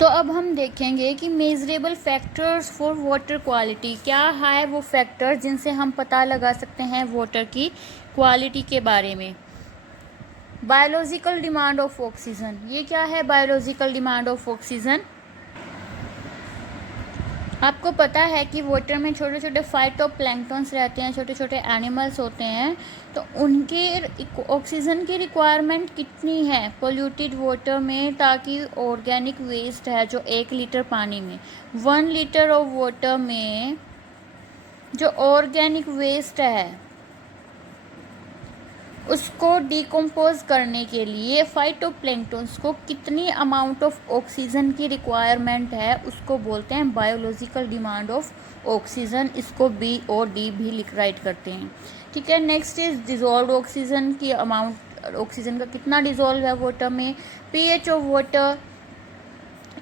तो अब हम देखेंगे कि measurable factors for water quality क्या है, वो फैक्टर जिनसे हम पता लगा सकते हैं वाटर की क्वालिटी के बारे में। बायोलॉजिकल डिमांड ऑफ ऑक्सीजन, ये क्या है बायोलॉजिकल डिमांड ऑफ ऑक्सीजन। आपको पता है कि वाटर में छोटे छोटे फाइटोप्लैंक्टन्स रहते हैं, छोटे छोटे एनिमल्स होते हैं, तो उनके ऑक्सीजन की रिक्वायरमेंट कितनी है पोल्यूटेड वाटर में, ताकि ऑर्गेनिक वेस्ट है जो 1 लीटर पानी में 1 लीटर ऑफ वाटर में जो ऑर्गेनिक वेस्ट है उसको डिकम्पोज करने के लिए फाइटोप्लैंक्टन्स को कितनी अमाउंट ऑफ ऑक्सीजन की रिक्वायरमेंट है, उसको बोलते हैं बायोलॉजिकल डिमांड ऑफ ऑक्सीजन। इसको बी और डी भी राइट करते हैं। ठीक है, नेक्स्ट इज डिजॉल्व ऑक्सीजन की अमाउंट, ऑक्सीजन का कितना डिजॉल्व है वाटर में। पीएच ऑफ वाटर,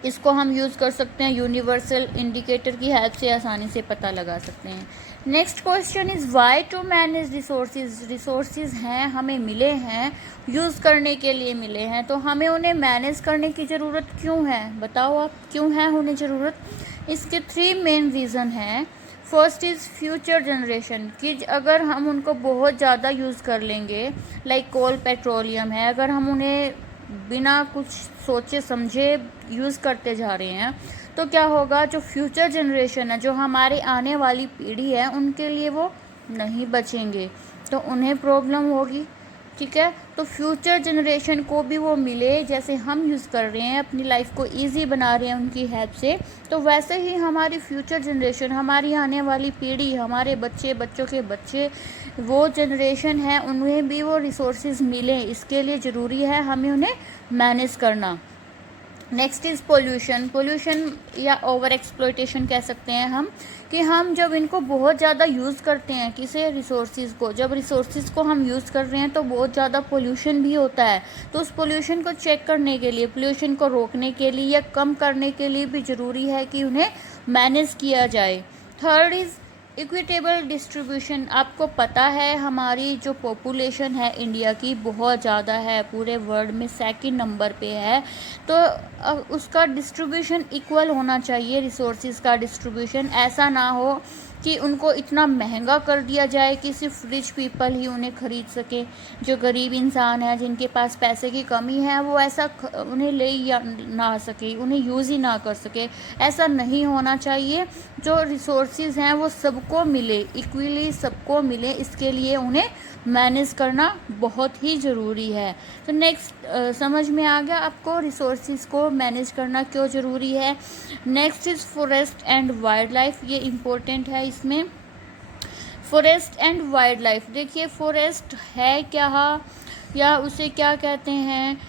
इसको हम यूज़ कर सकते हैं यूनिवर्सल इंडिकेटर की हेल्प से आसानी से पता लगा सकते हैं। Next question is why to manage resources. Resources हैं, हमें मिले हैं, यूज़ करने के लिए मिले हैं, तो हमें उन्हें मैनेज करने की ज़रूरत क्यों है, बताओ आप क्यों है उन्हें ज़रूरत। इसके 3 मेन रीज़न हैं। फर्स्ट इज़ फ्यूचर जनरेशन, कि अगर हम उनको बहुत ज़्यादा यूज़ कर लेंगे, लाइक कोल पेट्रोलियम है, अगर हम उन्हें बिना कुछ सोचे समझे यूज़ करते जा रहे हैं तो क्या होगा, जो फ्यूचर जनरेशन है, जो हमारी आने वाली पीढ़ी है, उनके लिए वो नहीं बचेंगे, तो उन्हें प्रॉब्लम होगी। ठीक है, तो फ्यूचर जनरेशन को भी वो मिले, जैसे हम यूज़ कर रहे हैं, अपनी लाइफ को इजी बना रहे हैं उनकी हेल्प से, तो वैसे ही हमारी फ्यूचर जनरेशन, हमारी आने वाली पीढ़ी, हमारे बच्चे, बच्चों के बच्चे, वो जनरेशन है, उन्हें भी वो रिसोर्सेज मिले। इसके लिए ज़रूरी है हमें उन्हें मैनेज करना। Next is pollution. पोल्यूशन या ओवर एक्सप्लॉयटेशन कह सकते हैं हम, कि हम जब इनको बहुत ज़्यादा यूज़ करते हैं, किसे, रिसोर्सेज को, जब रिसोर्सेज को हम यूज़ कर रहे हैं तो बहुत ज़्यादा पोल्यूशन भी होता है। तो उस पोल्यूशन को चेक करने के लिए, पोल्यूशन को रोकने के लिए या कम करने के लिए भी ज़रूरी है कि उन्हें मैनेज किया जाए। Third is equitable distribution. आपको पता है हमारी जो पॉपुलेशन है इंडिया की बहुत ज़्यादा है, पूरे वर्ल्ड में 2nd नंबर पे है, तो उसका डिस्ट्रीब्यूशन इक्वल होना चाहिए। रिसोर्सेज का डिस्ट्रीब्यूशन ऐसा ना हो कि उनको इतना महंगा कर दिया जाए कि सिर्फ रिच पीपल ही उन्हें ख़रीद सके, जो गरीब इंसान है, जिनके पास पैसे की कमी है, वो ऐसा उन्हें ले या ना सके, उन्हें यूज़ ही ना कर सके। ऐसा नहीं होना चाहिए। जो रिसोर्सेज हैं वो सबको मिले, इक्वली सबको मिले, इसके लिए उन्हें मैनेज करना बहुत ही ज़रूरी है। तो नेक्स्ट समझ में आ गया आपको रिसोर्सेज को मैनेज करना क्यों ज़रूरी है। Next is forest and wild life, ये इम्पोर्टेंट है इसमें। फॉरेस्ट एंड वाइल्ड लाइफ, देखिए फॉरेस्ट है क्या, या उसे क्या कहते हैं,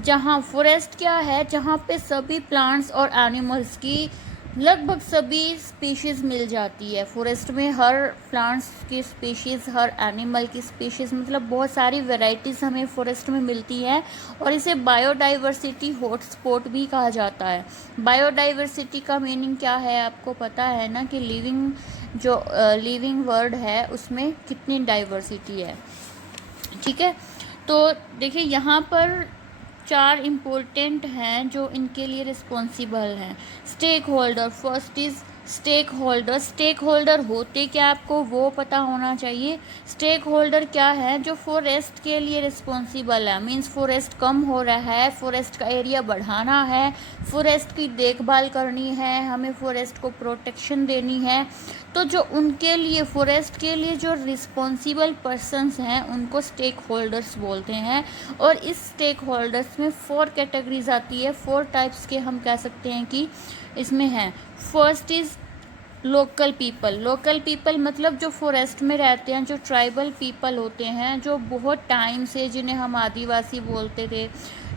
जहाँ फॉरेस्ट क्या है, जहाँ पे सभी प्लांट्स और एनिमल्स की लगभग सभी स्पीशीज़ मिल जाती है। फॉरेस्ट में हर प्लांट्स की स्पीशीज़, हर एनिमल की स्पीशीज़, मतलब बहुत सारी वैरायटीज़ हमें फॉरेस्ट में मिलती है, और इसे बायोडाइवर्सिटी हॉटस्पॉट भी कहा जाता है। बायोडाइवर्सिटी का मीनिंग क्या है आपको पता है ना, कि लिविंग वर्ल्ड है उसमें कितनी डाइवर्सिटी है। ठीक है, तो देखिए यहाँ पर 4 इम्पोर्टेंट हैं जो इनके लिए रिस्पॉन्सिबल हैं। Stakeholder, first is stakeholder. Stakeholder होते क्या आपको वो पता होना चाहिए। स्टेक होल्डर क्या है, जो फॉरेस्ट के लिए रिस्पॉन्सिबल है, मीन्स फॉरेस्ट कम हो रहा है, फॉरेस्ट का एरिया बढ़ाना है, फॉरेस्ट की देखभाल करनी है, हमें फॉरेस्ट को प्रोटेक्शन देनी है, तो जो उनके लिए, फॉरेस्ट के लिए जो रिस्पॉन्सिबल पर्सन्स हैं उनको स्टेक होल्डर्स बोलते हैं। और इस स्टेक होल्डर्स में 4 कैटेगरीज आती है, 4 टाइप्स के हम कह सकते हैं कि इसमें हैं। First is local people. Local people मतलब जो फॉरेस्ट में रहते हैं, जो ट्राइबल पीपल होते हैं, जो बहुत टाइम से, जिन्हें हम आदिवासी बोलते थे,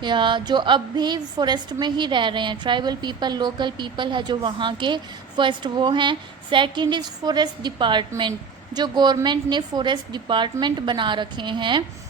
या जो अब भी फॉरेस्ट में ही रह रहे हैं, ट्राइबल पीपल, लोकल पीपल है जो वहाँ के, फर्स्ट वो हैं। सेकंड इज़ फॉरेस्ट डिपार्टमेंट, जो गवर्नमेंट ने फॉरेस्ट डिपार्टमेंट बना रखे हैं,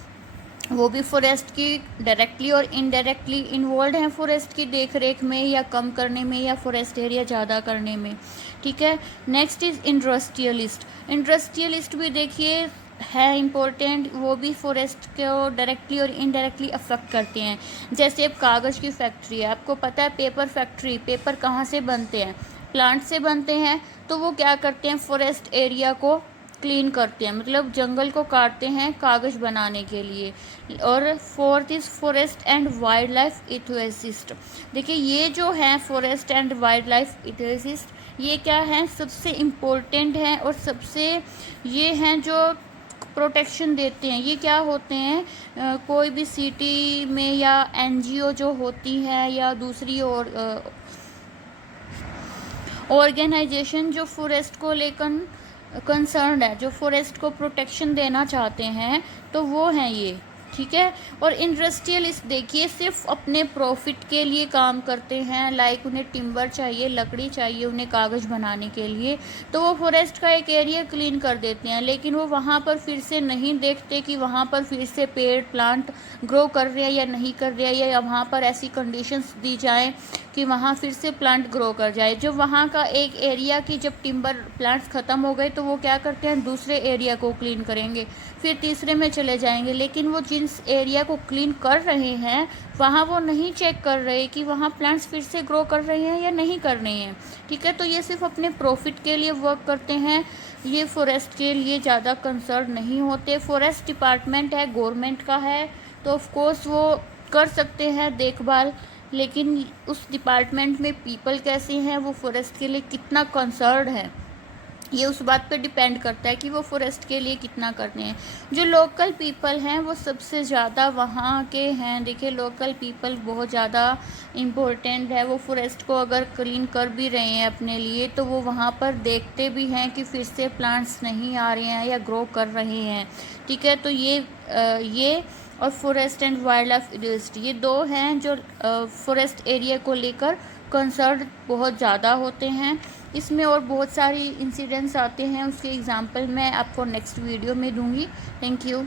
वो भी फॉरेस्ट की डायरेक्टली और इनडायरेक्टली इन्वॉल्व हैं फॉरेस्ट की देख रेख में, या कम करने में, या फॉरेस्ट एरिया ज़्यादा करने में। ठीक है, नेक्स्ट इज़ इंडस्ट्रियलिस्ट। इंडस्ट्रियलिस्ट भी देखिए है इम्पोर्टेंट, वो भी फॉरेस्ट को डायरेक्टली और इनडायरेक्टली अफेक्ट करते हैं। जैसे अब कागज़ की फैक्ट्री है, आपको पता है पेपर फैक्ट्री, पेपर कहाँ से बनते हैं, प्लांट से बनते हैं। तो वो क्या करते हैं, फॉरेस्ट एरिया को क्लीन करते हैं, मतलब जंगल को काटते हैं कागज़ बनाने के लिए। और fourth is forest and wildlife ecosystem. देखिए ये जो है forest and wildlife ecosystem, ये क्या है, सबसे इम्पोर्टेंट है और सबसे ये हैं जो प्रोटेक्शन देते हैं। ये क्या होते हैं, कोई भी सिटी में या एनजीओ जो होती है या दूसरी और ऑर्गेनाइजेशन जो फॉरेस्ट को लेकर कंसर्न है, जो फॉरेस्ट को प्रोटेक्शन देना चाहते हैं, तो वो हैं ये, ठीक है। और इंडस्ट्रियलिस्ट देखिए सिर्फ अपने प्रॉफिट के लिए काम करते हैं, लाइक उन्हें टिम्बर चाहिए, लकड़ी चाहिए उन्हें कागज़ बनाने के लिए, तो वो फॉरेस्ट का एक एरिया क्लीन कर देते हैं, लेकिन वो वहाँ पर फिर से नहीं देखते कि वहाँ पर फिर से पेड़ प्लांट ग्रो कर रहे हैं या नहीं कर रहे हैं, या वहाँ पर ऐसी कंडीशंस दी जाएँ कि वहाँ फिर से प्लांट ग्रो कर जाए। जो वहाँ का एक एरिया की जब टिम्बर प्लांट्स ख़त्म हो गए तो वो क्या करते हैं, दूसरे एरिया को क्लीन करेंगे, फिर तीसरे में चले जाएंगे, लेकिन वो जिस एरिया को क्लीन कर रहे हैं वहाँ वो नहीं चेक कर रहे कि वहाँ प्लांट्स फिर से ग्रो कर रहे हैं या नहीं कर रहे हैं, ठीक है। तो ये सिर्फ अपने प्रॉफिट के लिए वर्क करते हैं, ये फॉरेस्ट के लिए ज़्यादा कंसर्न नहीं होते। फॉरेस्ट डिपार्टमेंट है, गवर्नमेंट का है, तो ऑफकोर्स वो कर सकते हैं देखभाल, लेकिन उस डिपार्टमेंट में पीपल कैसे हैं, वो फॉरेस्ट के लिए कितना कंसर्न है, ये उस बात पर डिपेंड करता है कि वो फॉरेस्ट के लिए कितना करते हैं। जो लोकल पीपल हैं वो सबसे ज़्यादा वहाँ के हैं। देखिए लोकल पीपल बहुत ज़्यादा इम्पोर्टेंट है, वो फॉरेस्ट को अगर क्लीन कर भी रहे हैं अपने लिए, तो वो वहाँ पर देखते भी हैं कि फिर से प्लांट्स नहीं आ रहे हैं या ग्रो कर रहे हैं, ठीक है। तो ये और forest and wild life university, ये दो हैं जो फॉरेस्ट एरिया को लेकर कंसर्न बहुत ज़्यादा होते हैं। इसमें और बहुत सारी इंसिडेंट्स आते हैं, उसके एग्जांपल मैं आपको नेक्स्ट वीडियो में दूंगी। Thank you.